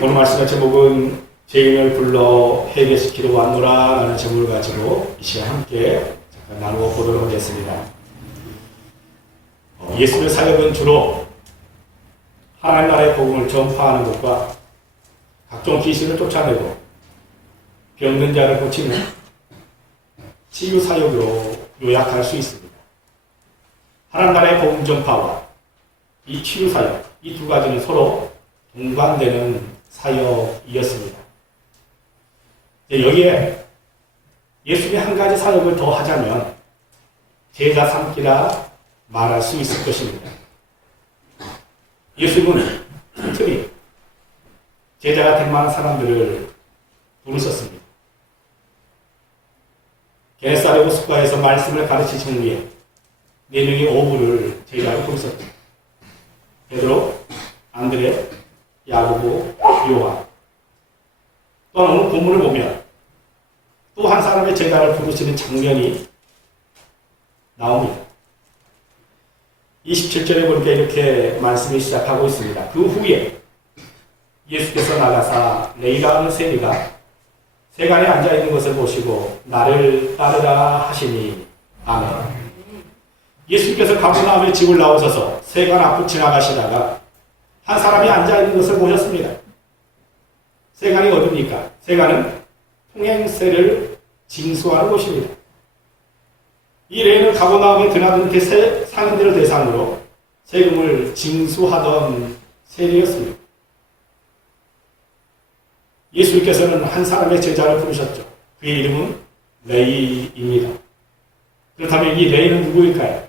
오늘 말씀의 제목은 죄인을 불러 해결시키러 왔노라 라는 제목을 가지고 이 시간 함께 잠깐 나누어 보도록 하겠습니다. 예수의 사역은 주로 하나님 나라의 복음을 전파하는 것과 각종 귀신을 쫓아내고 병든 자를 고치는 치유 사역으로 요약할 수 있습니다. 하나님 나라의 복음 전파와 이 치유 사역, 이 두 가지는 서로 동반되는 사역이었습니다. 여기에 예수님의 한 가지 사역을 더 하자면 제자 삼기라 말할 수 있을 것입니다. 예수님은 틈틈이 제자가 될 만한 사람들을 부르셨습니다. 게네사렛 호숫가에서 말씀을 가르치신 후에 4명의 어부를 제자로 부르셨죠. 베드로, 안드레, 야고보, 요한. 또한 오늘 본문을 보면 또 한 사람의 제자를 부르시는 장면이 나옵니다. 27절에 보니까 이렇게 말씀이 시작하고 있습니다. 그 후에 예수께서 나가사 레이라 하는 세리가 세간에 앉아있는 것을 보시고 나를 따르라 하시니 아멘. 예수께서 가버나움의 집을 나오셔서 세간 앞을 지나가시다가 한 사람이 앉아있는 것을 보셨습니다. 세간이 어디입니까? 세간은 통행세를 징수하는 곳입니다. 이 레이는 가버나움에 드나드는 상인들을 대상으로 세금을 징수하던 세리였습니다. 예수님께서는 한 사람의 제자를 부르셨죠. 그의 이름은 레이입니다. 그렇다면 이 레이는 누구일까요?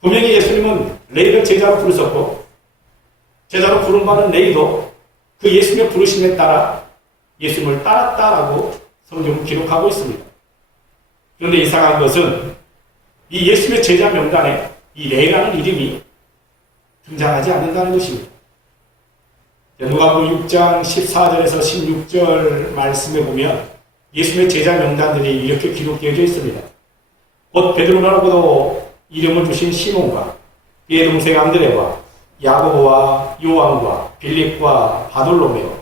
분명히 예수님은 레이를 제자로 부르셨고 제자로 부름받은 레이도 그 예수님의 부르심에 따라 예수님을 따랐다라고 성경은 기록하고 있습니다. 그런데 이상한 것은 이 예수님의 제자 명단에 이 레이라는 이름이 등장하지 않는다는 것입니다. 누가복음 6장 14절에서 16절 말씀에 보면 예수님의 제자 명단들이 이렇게 기록되어져 있습니다. 곧 베드로라고도 이름을 주신 시몬과 그의 동생 안드레와 야고보와 요한과 빌립과 바돌로메오,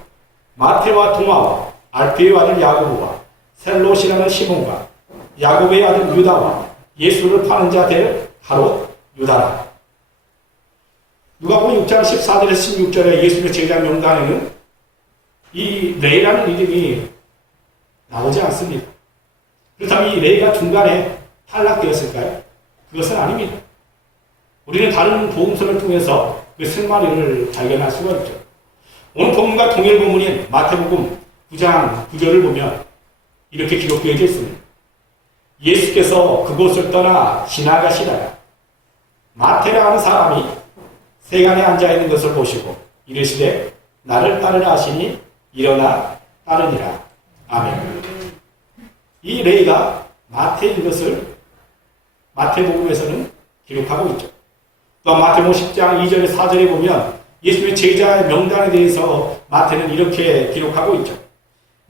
마테와 도마와 알페의 아들 야고보와 셀롯이라는 시몬과 야고보의 아들 유다와 예수를 파는 자 될 가롯 유다라. 누가복음 6장 14절에서 16절에 예수님의 제자 명단에는 이 레이라는 이름이 나오지 않습니다. 그렇다면 이 레이가 중간에 탈락되었을까요? 그것은 아닙니다. 우리는 다른 복음서를 통해서 그 승마리를 발견할 수가 있죠. 오늘 본문과 동일 본문인 마태복음 9장 9절을 보면 이렇게 기록되어 있습니다. 예수께서 그곳을 떠나 지나가시다가 마태라 하는 사람이 세간에 앉아있는 것을 보시고 이르시되 나를 따르라 하시니 일어나 따르니라. 아멘. 이 레이가 마태인 것을 마태복음에서는 기록하고 있죠. 또 마태복음 10장 2절에 4절에 보면 예수님의 제자의 명단에 대해서 마태는 이렇게 기록하고 있죠.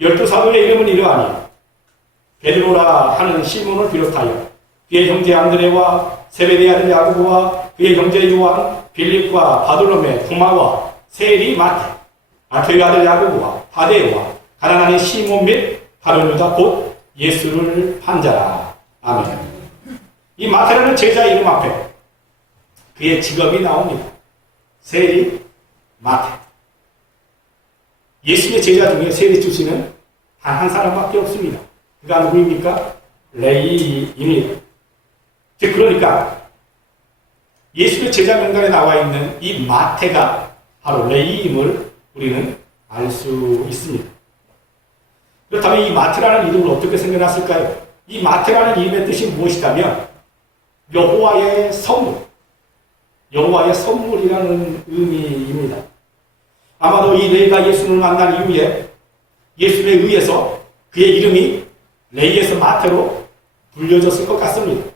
12사도의 이름은 이러하니 베드로라 하는 시몬을 비롯하여 그의 형제 안드레와 세베대의 아들 야고보와 그의 형제 요한, 빌립과 바돌로메, 도마와 세리 마태, 알페의 아들 야고보와 다데오와 가나안의 시몬 및 가룟 유다 곧 예수를 판 자라. 아멘. 이 마태라는 제자 이름 앞에 그의 직업이 나옵니다. 세리 마태. 예수님의 제자 중에 세리 출신은 단 한 사람밖에 없습니다. 그가 누구입니까? 레이입니다. 즉 그러니까 예수의 제자 명단에 나와 있는 이 마태가 바로 레이임을 우리는 알 수 있습니다. 그렇다면 이 마태라는 이름을 어떻게 생겨났을까요? 이 마태라는 이름의 뜻이 무엇이냐면 여호와의 선물, 여호와의 선물이라는 의미입니다. 아마도 이 레이가 예수를 만난 이후에 예수에 의해서 그의 이름이 레이에서 마태로 불려졌을 것 같습니다.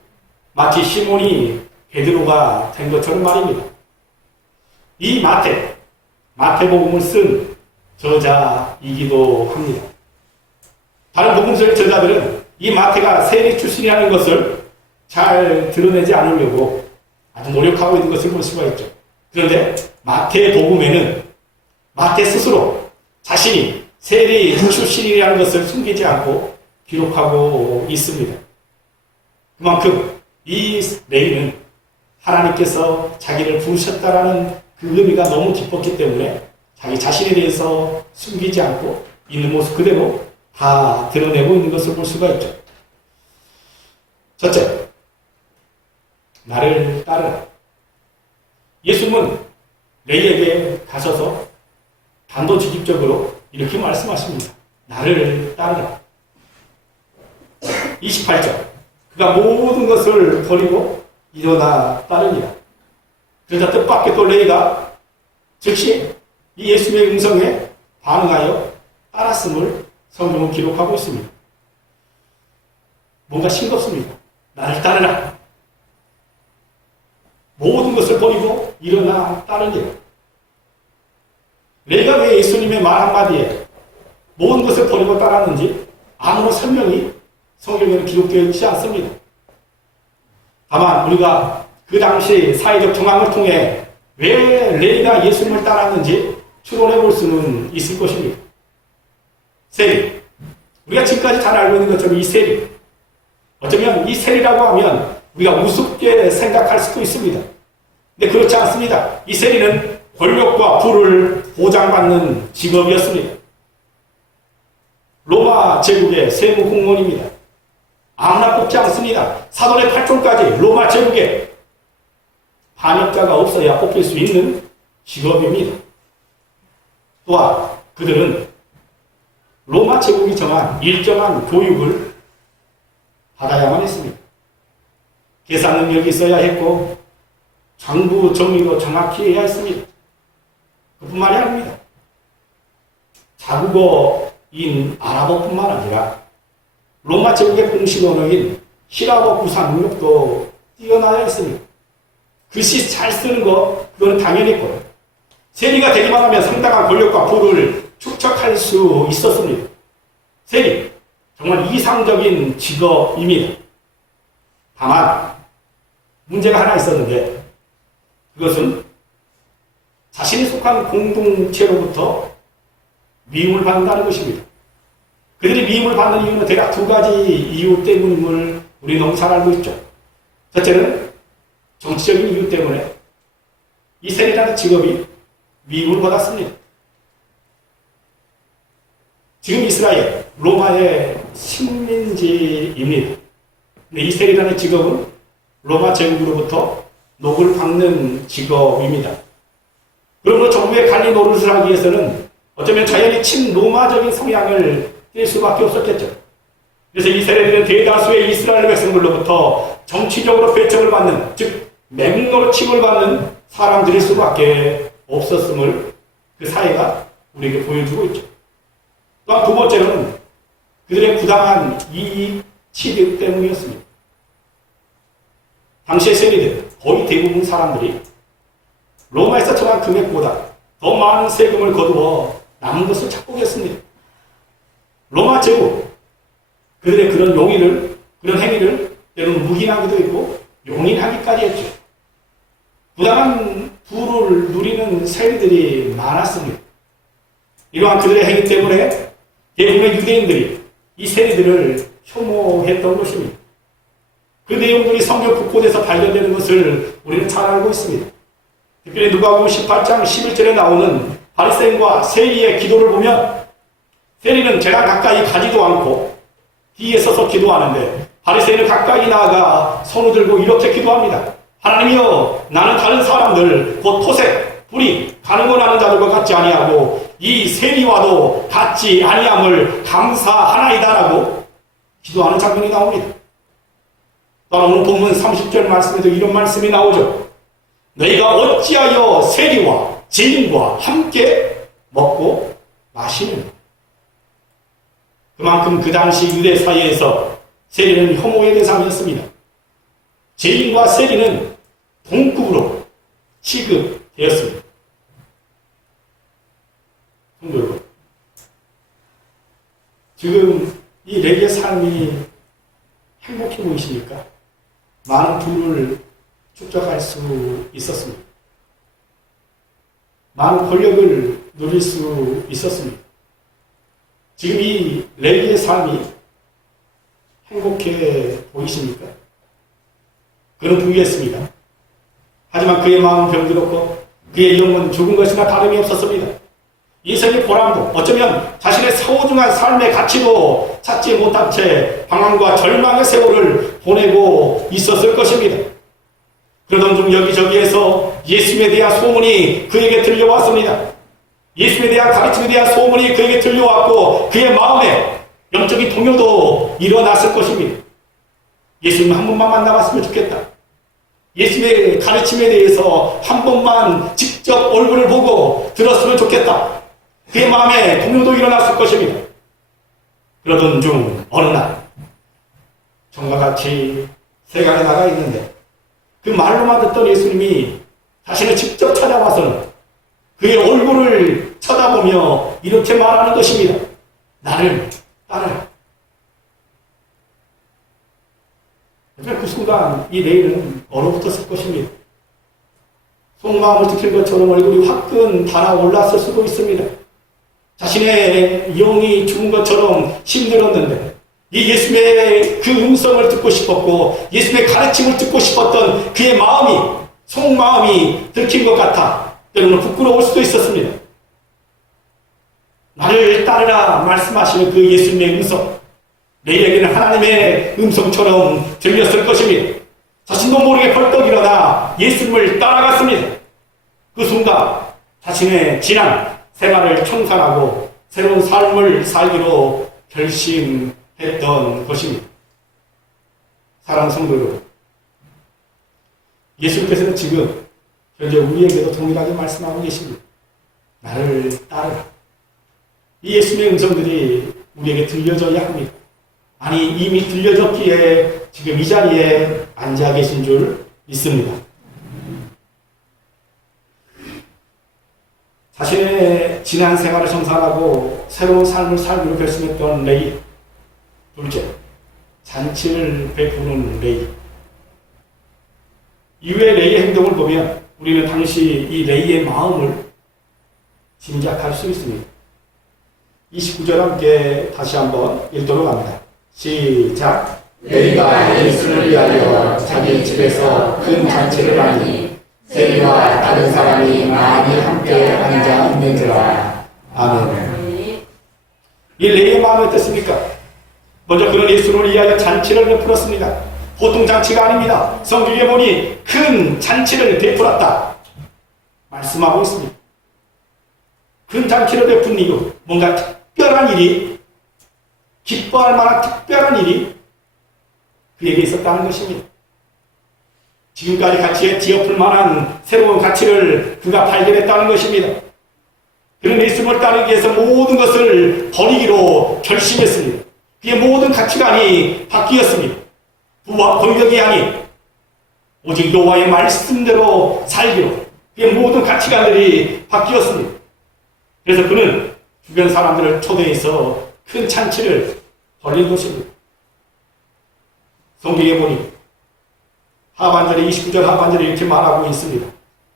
마치 시몬이 베드로가 된 것처럼 말입니다. 이 마태복음을 쓴 저자이기도 합니다. 다른 복음서의 저자들은 이 마태가 세리 출신이라는 것을 잘 드러내지 않으려고 아주 노력하고 있는 것을 볼 수가 있죠. 그런데 마태복음에는 마태 스스로 자신이 세리 출신이라는 것을 숨기지 않고 기록하고 있습니다. 그만큼 이 레위는 하나님께서 자기를 부르셨다라는 그 의미가 너무 깊었기 때문에 자기 자신에 대해서 숨기지 않고 있는 모습 그대로 다 드러내고 있는 것을 볼 수가 있죠. 첫째, 나를 따르라. 예수님은 레위에게 가셔서 단도직입적으로 이렇게 말씀하십니다. 나를 따르라. 28절. 그가 모든 것을 버리고 일어나 따르니라. 그러자 뜻밖의 또 레위가 즉시 이 예수님의 음성에 반응하여 따랐음을 성경은 기록하고 있습니다. 뭔가 싱겁습니다. 나를 따르라. 모든 것을 버리고 일어나 따르니라. 레위가 왜 예수님의 말 한마디에 모든 것을 버리고 따랐는지 아무런 설명이 성경에는 기록되어 있지 않습니다. 다만 우리가 그 당시 사회적 정황을 통해 왜 레위가 예수님을 따랐는지 추론해 볼 수는 있을 것입니다. 세리. 우리가 지금까지 잘 알고 있는 것처럼 이 세리. 어쩌면 이 세리라고 하면 우리가 우습게 생각할 수도 있습니다. 근데 그렇지 않습니다. 이 세리는 권력과 부를 보장받는 직업이었습니다. 로마 제국의 세무 공무원입니다. 아무나 뽑지 않습니다. 사돈의 8촌까지 로마 제국에 반역자가 없어야 뽑힐 수 있는 직업입니다. 또한 그들은 로마 제국이 정한 일정한 교육을 받아야만 했습니다. 계산 능력이 있어야 했고 장부 정리도 정확히 해야 했습니다. 그뿐만이 아닙니다. 자국어인 아랍어뿐만 아니라 로마 제국의 공식 언어인 히라버 구사 능력도 뛰어나야 했습니다. 글씨 잘 쓰는 거 그거는 당연했고요. 세리가 되기만 하면 상당한 권력과 부를 축적할 수 있었습니다. 세리, 정말 이상적인 직업입니다. 다만 문제가 하나 있었는데 그것은 자신이 속한 공동체로부터 미움을 받는다는 것입니다. 그들이 미움을 받는 이유는 대략 두 가지 이유 때문임을 우리 너무 잘 알고 있죠. 첫째는 정치적인 이유 때문에 이 세리라는 직업이 미움을 받았습니다. 지금 이스라엘, 로마의 식민지입니다. 근데 이 세리라는 직업은 로마 제국으로부터 녹을 받는 직업입니다. 그러므로 정부의 관리 노릇을 하기 위해서는 어쩌면 자연히 친로마적인 성향을 띌 수밖에 없었겠죠. 그래서 이 세례들은 대다수의 이스라엘 백성들로부터 정치적으로 배척을 받는, 즉 맹노침을 받는 사람들일 수밖에 없었음을 그 사회가 우리에게 보여주고 있죠. 또한 두 번째로는 그들의 부당한 이익 취득 때문이었습니다. 당시의 세리들, 거의 대부분 사람들이 로마에서 정한 금액보다 더 많은 세금을 거두어 남은 것을 착복했습니다. 로마 제국, 그들의 그런 용의를, 그런 행위를 때로는 묵인하기도 했고 용인하기까지 했죠. 부당한 부를 누리는 세리들이 많았습니다. 이러한 그들의 행위 때문에 대부분의 유대인들이 이 세리들을 혐오했던 것입니다. 그 내용들이 성경 곳곳에서 발견되는 것을 우리는 잘 알고 있습니다. 특별히 누가복음 18장 11절에 나오는 바리새인과 세리의 기도를 보면 세리는 제가 가까이 가지도 않고 뒤에 서서 기도하는데 바리새인은 가까이 나아가 손을 들고 이렇게 기도합니다. 하나님이여, 나는 다른 사람들 곧 토색, 불이, 가늠하는 자들과 같지 아니하고 이 세리와도 같지 아니함을 감사하나이다라고 기도하는 장면이 나옵니다. 또한 오늘 본문 30절 말씀에도 이런 말씀이 나오죠. 너희가 어찌하여 세리와 죄인과 함께 먹고 마시느냐. 그만큼 그 당시 유대 사회에서 세리는 혐오의 대상이었습니다. 죄인과 세리는 동급으로 취급되었습니다. 성도 여러분, 지금 이 레위의 삶이 행복해 보이십니까? 많은 부를 축적할 수 있었습니다. 많은 권력을 누릴 수 있었습니다. 지금 이 레위의 삶이 행복해 보이십니까? 그는 부유했습니다. 하지만 그의 마음은 병들었고 그의 영은 죽은 것이나 다름이 없었습니다. 인생의 보람도 어쩌면 자신의 소중한 삶의 가치도 찾지 못한 채 방황과 절망의 세월을 보내고 있었을 것입니다. 그러던 중 여기저기에서 예수님에 대한 소문이 그에게 들려왔습니다. 예수님에 대한 가르침에 대한 소문이 그에게 들려왔고 그의 마음에 영적인 동요도 일어났을 것입니다. 예수님 한 번만 만나봤으면 좋겠다. 예수님의 가르침에 대해서 한 번만 직접 얼굴을 보고 들었으면 좋겠다. 그의 마음에 동요도 일어났을 것입니다. 그러던 중 어느 날 정과 같이 세간에 나가 있는데 그 말로만 듣던 예수님이 자신을 직접 찾아와서는 그의 얼굴을 쳐다보며 이렇게 말하는 것입니다. 나를 따르라. 그 순간 이 레이는 얼어붙었을 것입니다. 속마음을 지킬 것처럼 얼굴이 화끈 달아올랐을 수도 있습니다. 자신의 영이 죽은 것처럼 힘들었는데 이 예수님의 그 음성을 듣고 싶었고 예수님의 가르침을 듣고 싶었던 그의 마음이 속마음이 들킨 것 같아 때로는 부끄러울 수도 있었습니다. 나를 따르라 말씀하시는 그 예수님의 음성, 내에게는 하나님의 음성처럼 들렸을 것입니다. 자신도 모르게 벌떡 일어나 예수님을 따라갔습니다. 그 순간 자신의 지난 생활을 청산하고 새로운 삶을 살기로 결심했던 것입니다. 사랑하는 성도 여러분, 예수님께서는 지금 현재 우리에게도 동일하게 말씀하고 계십니다. 나를 따르라. 이 예수님의 음성들이 우리에게 들려져야 합니다. 아니 이미 들려졌기에 지금 이 자리에 앉아 계신 줄 믿습니다. 자신의 지난 생활을 청산하고 새로운 삶을 살기로 결심했던 레이. 둘째, 잔치를 베푸는 레이. 이후의 레이의 행동을 보면 우리는 당시 이 레이의 마음을 짐작할 수 있습니다. 29절 함께 다시 한번 읽도록 합니다. 시작. 레위가 예수를 위하여 자기 집에서 큰 잔치를 하니 세리와 다른 사람이 많이 함께 앉아 있는지라. 아멘. 이 레위의 마음이 어떻습니까? 먼저 그는 예수를 위하여 잔치를 베풀었습니다. 보통 잔치가 아닙니다. 성경에 보니 큰 잔치를 베풀었다 말씀하고 있습니다. 큰 잔치를 베푼 이유, 뭔가 특별한 일이, 기뻐할 만한 특별한 일이 그에게 있었다는 것입니다. 지금까지 가치에 뒤엎을 만한 새로운 가치를 그가 발견했다는 것입니다. 그는 예수님을 따르기 위해서 모든 것을 버리기로 결심했습니다. 그의 모든 가치관이 바뀌었습니다. 부와 권력이 아닌 오직 여호와의 말씀대로 살기로 그의 모든 가치관들이 바뀌었습니다. 그래서 그는 주변 사람들을 초대해서 큰 잔치를 벌린 것입니다. 성경에 보니 하반절에 29절 하반절에 이렇게 말하고 있습니다.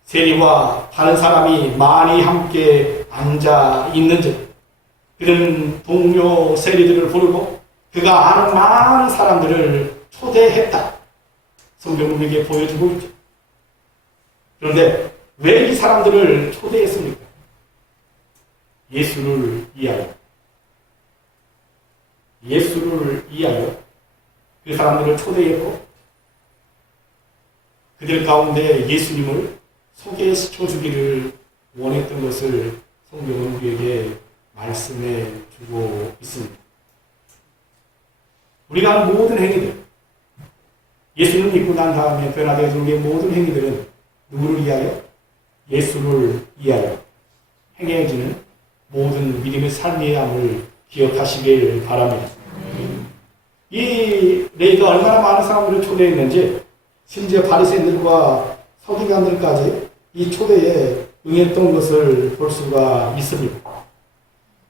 세리와 다른 사람이 많이 함께 앉아 있는지 그는 동료 세리들을 부르고 그가 아는 많은 사람들을 초대했다. 성경은 우리에게 보여주고 있죠. 그런데 왜 이 사람들을 초대했습니까? 예수를 위하여. 예수를 위하여 그 사람들을 초대했고 그들 가운데 예수님을 소개시켜 주기를 원했던 것을 성경은 우리에게 말씀해 주고 있습니다. 우리가 하는 모든 행위들, 예수를 믿고 난 다음에 변화되어 준 우리의 모든 행위들은 누구를 위하여? 예수를 위하여 행해지는 모든 믿음의 삶의 함을 기억하시길 바랍니다. 이 레위가 얼마나 많은 사람들을 초대했는지 심지어 바리새인들과 서기관들까지 이 초대에 응했던 것을 볼 수가 있습니다.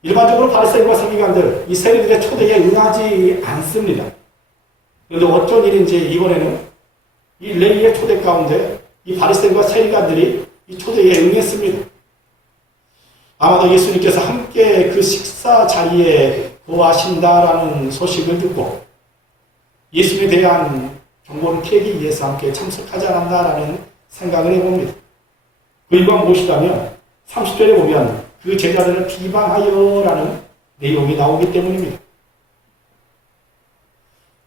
일반적으로 바리새인과 서기관들, 이 세리들의 초대에 응하지 않습니다. 그런데 어쩐 일인지 이번에는 이 레위의 초대 가운데 이 바리새인과 서기관들이 이 초대에 응했습니다. 아마도 예수님께서 함께 그 식사 자리에 거하신다라는 소식을 듣고 예수님에 대한 정보를 캐기 위해서 함께 참석하지 않았나라는 생각을 해봅니다. 그 이유가 무엇이라면 30절에 보면 그 제자들을 비방하여라는 내용이 나오기 때문입니다.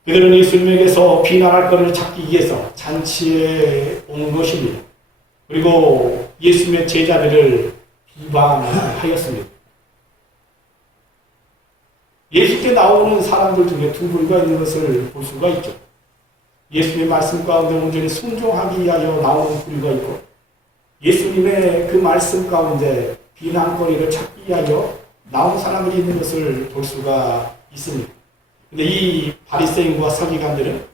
그들은 예수님에게서 비난할 것을 찾기 위해서 잔치에 온 것입니다. 그리고 예수님의 제자들을 비방하였습니다. 예수께 나오는 사람들 중에 두 부류가 있는 것을 볼 수가 있죠. 예수님의 말씀 가운데 온전히 순종하기 위하여 나오는 부류가 있고 예수님의 그 말씀 가운데 비난거리를 찾기 위하여 나온 사람들이 있는 것을 볼 수가 있습니다. 근데 이 바리새인과 서기관들은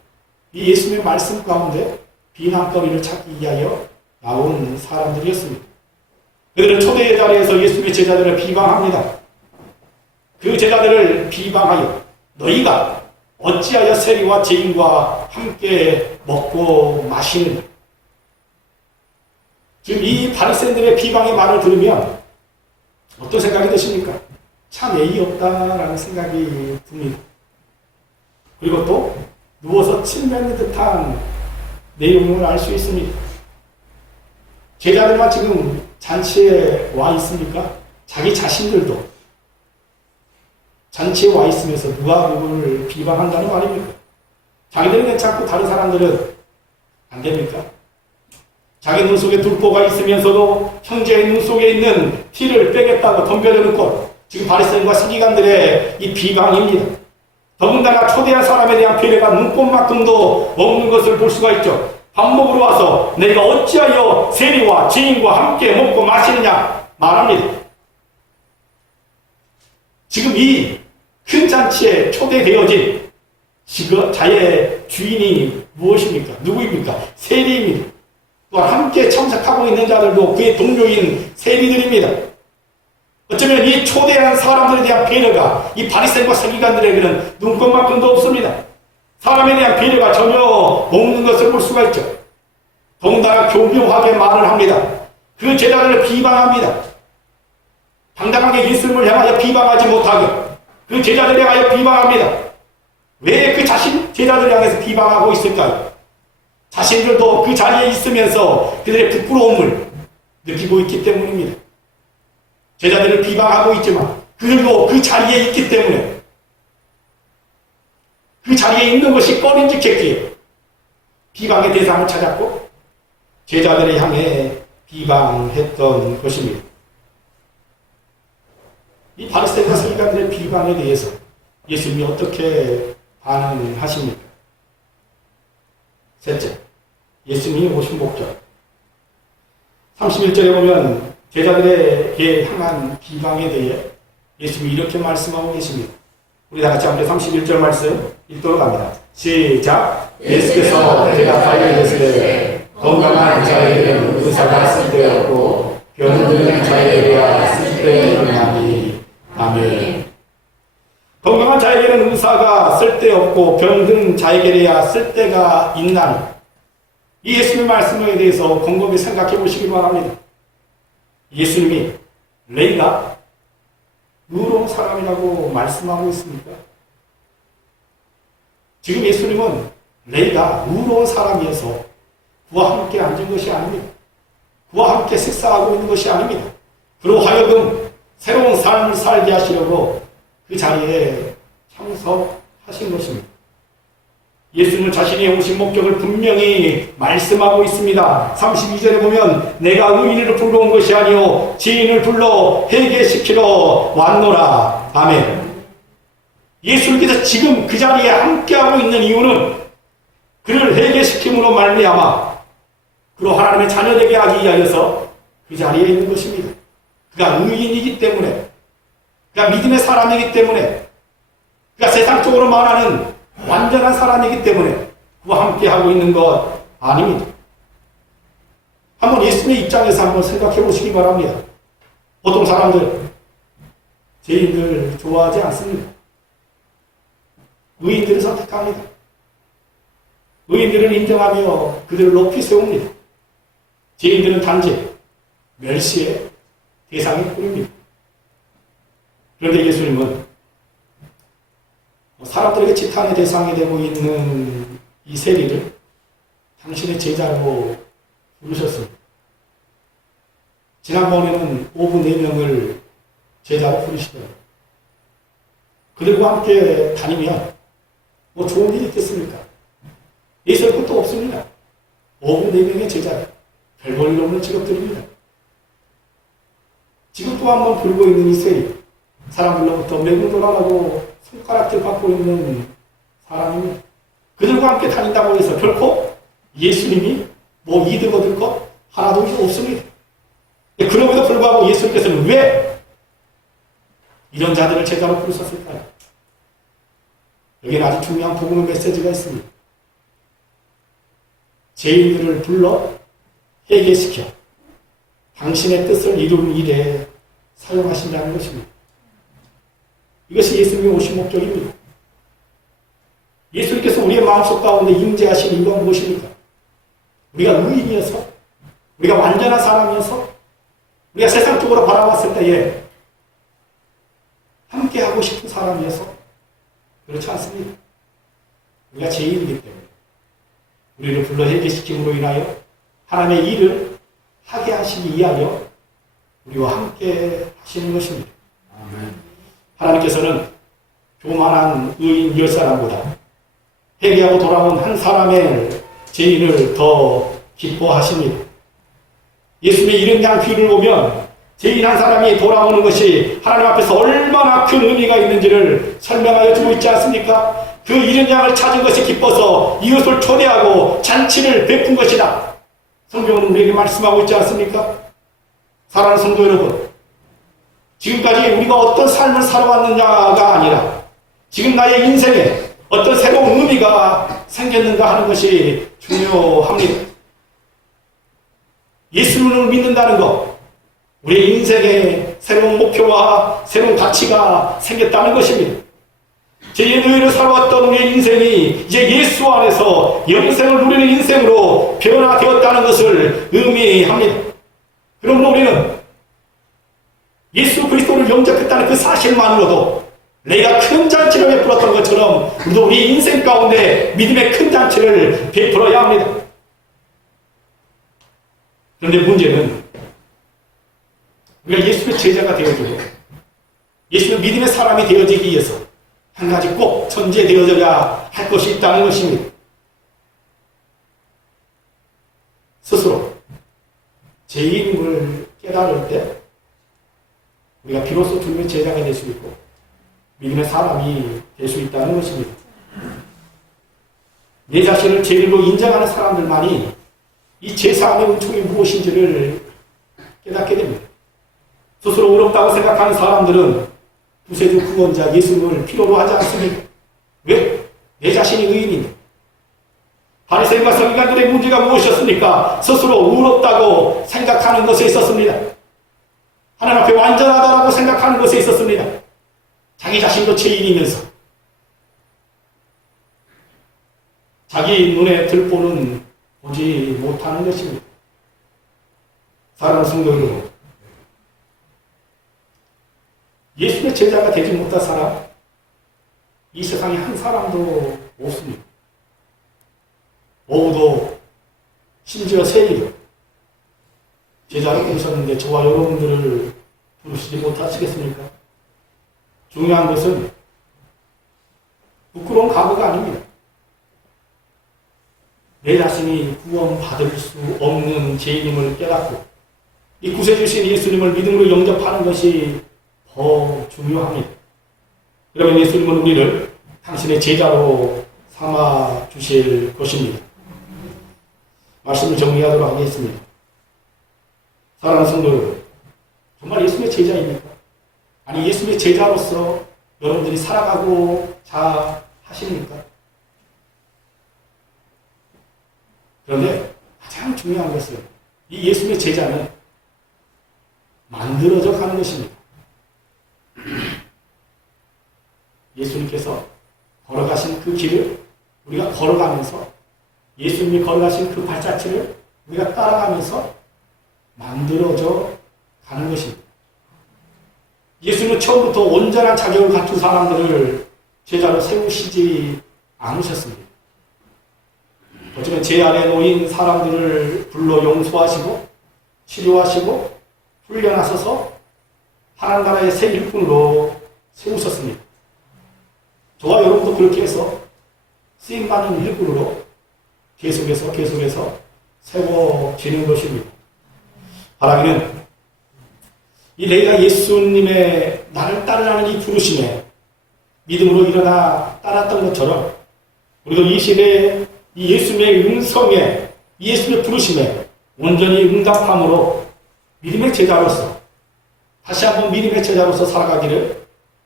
이 예수님의 말씀 가운데 비난거리를 찾기 위하여 나온 사람들이었습니다. 그들은 초대의 자리에서 예수님의 제자들을 비방합니다. 그 제자들을 비방하여 너희가 어찌하여 세리와 죄인과 함께 먹고 마시는가? 지금 이 바리새인들의 비방의 말을 들으면 어떤 생각이 드십니까? 참 예의 없다라는 생각이 듭니다. 그리고 또 누워서 침 뱉는 듯한 내용을 알 수 있습니다. 제자들만 지금 잔치에 와 있습니까? 자기 자신들도 잔치에 와 있으면서 누가 누구를 비방한다는 말입니까? 자기들은 괜찮고 다른 사람들은 안 됩니까? 자기 눈 속에 둘보가 있으면서도 형제의 눈 속에 있는 티를 빼겠다고 덤벼드는 지금 바리새인과 서기관들의 이 비방입니다. 더군다나 초대한 사람에 대한 배려가 눈꼽만큼도 없는 것을 볼 수가 있죠. 밥 먹으러 와서 내가 어찌하여 세리와 죄인과 함께 먹고 마시느냐 말합니다. 지금 이 큰 잔치에 초대되어진 자의 주인이 무엇입니까? 누구입니까? 세리입니다. 또한 함께 참석하고 있는 자들도 그의 동료인 세리들입니다. 어쩌면 이 초대한 사람들에 대한 배려가 이 바리새인과 서기관들에게는 눈꼽만큼도 없습니다. 사람에 대한 배려가 전혀 없는 것을 볼 수가 있죠. 더군다나 교묘하게 말을 합니다. 그 제자들을 비방합니다. 당당하게 예수님을 향하여 비방하지 못하게 그 제자들을 향하여 비방합니다. 왜 그 제자들을 향해서 비방하고 있을까요? 자신들도 그 자리에 있으면서 그들의 부끄러움을 느끼고 있기 때문입니다. 제자들을 비방하고 있지만 그들도 그 자리에 있기 때문에 그 자리에 있는 것이 꺼림직했기에 비방의 대상을 찾았고 제자들을 향해 비방했던 것입니다. 이 바리새인과 서기관들의 비방에 대해서 예수님이 어떻게 반응하십니까? 셋째, 예수님이 오신 목적. 31절에 보면 제자들에게 향한 비방에 대해 예수님이 이렇게 말씀하고 계십니다. 우리 다 같이 한번 31절 말씀 읽도록 합니다. 시작! 예수께서 대답하여 이르시되 건강한 자에게는 의사가 쓸데없고 병든 자에게야 쓸데있나니. 아멘. 건강한 자에게는 의사가 쓸데없고 병든 자에게야 쓸데가 있나니. 이 예수님의 말씀에 대해서 곰곰이 생각해 보시기 바랍니다. 예수님이 레이가 의로운 사람이라고 말씀하고 있습니까? 지금 예수님은 레이가 의로운 사람이어서 그와 함께 앉은 것이 아닙니다. 그와 함께 식사하고 있는 것이 아닙니다. 그로 하여금 새로운 삶을 살게 하시려고 그 자리에 참석하신 것입니다. 예수님은 자신이 오신 목적을 분명히 말씀하고 있습니다. 32절에 보면 내가 의인을 불러온 것이 아니요 죄인을 불러 회개시키러 왔노라. 아멘. 예수님께서 지금 그 자리에 함께하고 있는 이유는 그를 회개시킴으로 말미암아 그로 하나님의 자녀되게 하기 위하여서 그 자리에 있는 것입니다. 그가 의인이기 때문에, 그가 믿음의 사람이기 때문에, 그가 세상적으로 말하는 완전한 사람이기 때문에 그와 함께하고 있는 것 아닙니다. 한번 예수님의 입장에서 한번 생각해 보시기 바랍니다. 보통 사람들, 죄인들 좋아하지 않습니다. 의인들을 선택합니다. 의인들을 인정하며 그들을 높이 세웁니다. 죄인들은 단지 멸시의 대상이 뿐입니다. 그런데 예수님은 사람들에게 지탄의 대상이 되고 있는 이 세리를 당신의 제자로 부르셨습니다. 지난번에는 오부 4명을 제자로 부르시더라고요. 그들과 함께 다니면 뭐 좋은 일이 있겠습니까? 있을 것도 없습니다. 오부 4명의 제자, 별 볼 일 없는 직업들입니다. 지금 또 한번 불고 있는 이 세리, 사람들로부터 매국노라고 손가락질 받고 있는 사람입니다. 그들과 함께 다닌다고 해서 결코 예수님이 뭐 이득 얻을 것 하나도 없습니다. 그럼에도 불구하고 예수님께서는 왜 이런 자들을 제자로 부르셨을까요? 여기는 아주 중요한 복음의 메시지가 있습니다. 죄인들을 불러 회개시켜 당신의 뜻을 이루는 일에 사용하신다는 것입니다. 이것이 예수님이 오신 목적입니다. 예수님께서 우리의 마음속 가운데 임재하신 이유가 무엇입니까? 우리가 의인이어서, 우리가 완전한 사람이어서, 우리가 세상 쪽으로 바라봤을 때에 함께하고 싶은 사람이어서 그렇지 않습니다. 우리가 죄인이기 때문에 우리를 불러 회개시킴으로 인하여 하나님의 일을 하게 하시기 위하여 우리와 함께 하시는 것입니다. 하나님께서는 교만한 의인 10사람보다 회개하고 돌아온 한 사람의 죄인을 더 기뻐하십니다. 예수님의 이른 양 귀를 보면 죄인 한 사람이 돌아오는 것이 하나님 앞에서 얼마나 큰 의미가 있는지를 설명하여 주고 있지 않습니까? 그 이른 양을 찾은 것이 기뻐서 이웃을 초대하고 잔치를 베푼 것이다. 성경은 우리에게 말씀하고 있지 않습니까? 사랑하는 성도 여러분, 지금까지 우리가 어떤 삶을 살아왔느냐가 아니라 지금 나의 인생에 어떤 새로운 의미가 생겼는가 하는 것이 중요합니다. 예수님을 믿는다는 것, 우리 인생에 새로운 목표와 새로운 가치가 생겼다는 것입니다. 제 노예로 살아왔던 우리의 인생이 이제 예수 안에서 영생을 누리는 인생으로 변화되었다는 것을 의미합니다. 그러므로 우리는 예수 그리스도를 영접했다는 그 사실만으로도 내가 큰 잔치를 베풀었던 것처럼 우리도 우리 인생 가운데 믿음의 큰 잔치를 베풀어야 합니다. 그런데 문제는 우리가 예수의 제자가 되어지고 예수의 믿음의 사람이 되어지기 위해서 한 가지 꼭 전제되어져야 할 것이 있다는 것입니다. 스스로 죄인임을 깨달을 때 우리가 비로소 주님의 제자가 될 수 있고 믿음의 사람이 될 수 있다는 것입니다. 내 자신을 죄인으로 인정하는 사람들만이 이 제사함의 은총이 무엇인지를 깨닫게 됩니다. 스스로 어렵다고 생각하는 사람들은 구세주 구원자 예수님을 필요로 하지 않습니다. 왜? 내 자신이 의인입니다. 바리새인과 서기관들의 문제가 무엇이었습니까? 스스로 의롭다고 생각하는 것에 있었습니다. 하나님 앞에 완전하다라고 생각하는 것에 있었습니다. 자기 자신도 죄인이면서 자기 눈에 들보는 보지 못하는 것입니다. 사랑하는 성도 여러분, 예수의 제자가 되지 못한 사람, 이 세상에 한 사람도 없습니다. 오후도 심지어 세리도 제자를 부르셨는데 저와 여러분들을 부르시지 못하시겠습니까? 중요한 것은 부끄러운 각오가 아닙니다. 내 자신이 구원받을 수 없는 죄인임을 깨닫고 이 구세주신 예수님을 믿음으로 영접하는 것이 더 중요합니다. 그러면 예수님은 우리를 당신의 제자로 삼아 주실 것입니다. 말씀을 정리하도록 하겠습니다. 사랑하는 성도 여러분, 정말 예수님의 제자입니까? 아니 예수님의 제자로서 여러분들이 살아가고자 하십니까? 그런데 가장 중요한 것은 이 예수님의 제자는 만들어져 가는 것입니다. 예수님께서 걸어가신 그 길을 우리가 걸어가면서 예수님이 걸어가신 그 발자취를 우리가 따라가면서 만들어져 가는 것입니다. 예수님은 처음부터 온전한 자격을 갖춘 사람들을 제자로 세우시지 않으셨습니다. 어쩌면 제 아래 놓인 사람들을 불러 용서하시고 치료하시고 훈련하셔서 하나님 나라의 새 일꾼으로 세우셨습니다. 저와 여러분도 그렇게 해서 쓰임받는 일꾼으로 계속해서 세워지는 것입니다. 바라기는 이 내가 예수님의 나를 따르라는 이 부르심에 믿음으로 일어나 따랐던 것처럼 우리도 이 시대에 이 예수님의 음성에 이 예수님의 부르심에 온전히 응답함으로 믿음의 제자로서 다시 한번 믿음의 제자로서 살아가기를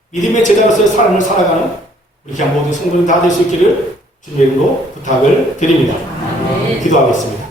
믿음의 제자로서의 삶을 살아가는 우리 모든 성도님 다 될 수 있기를 주님의 이름으로 부탁을 드립니다. 기도하겠습니다.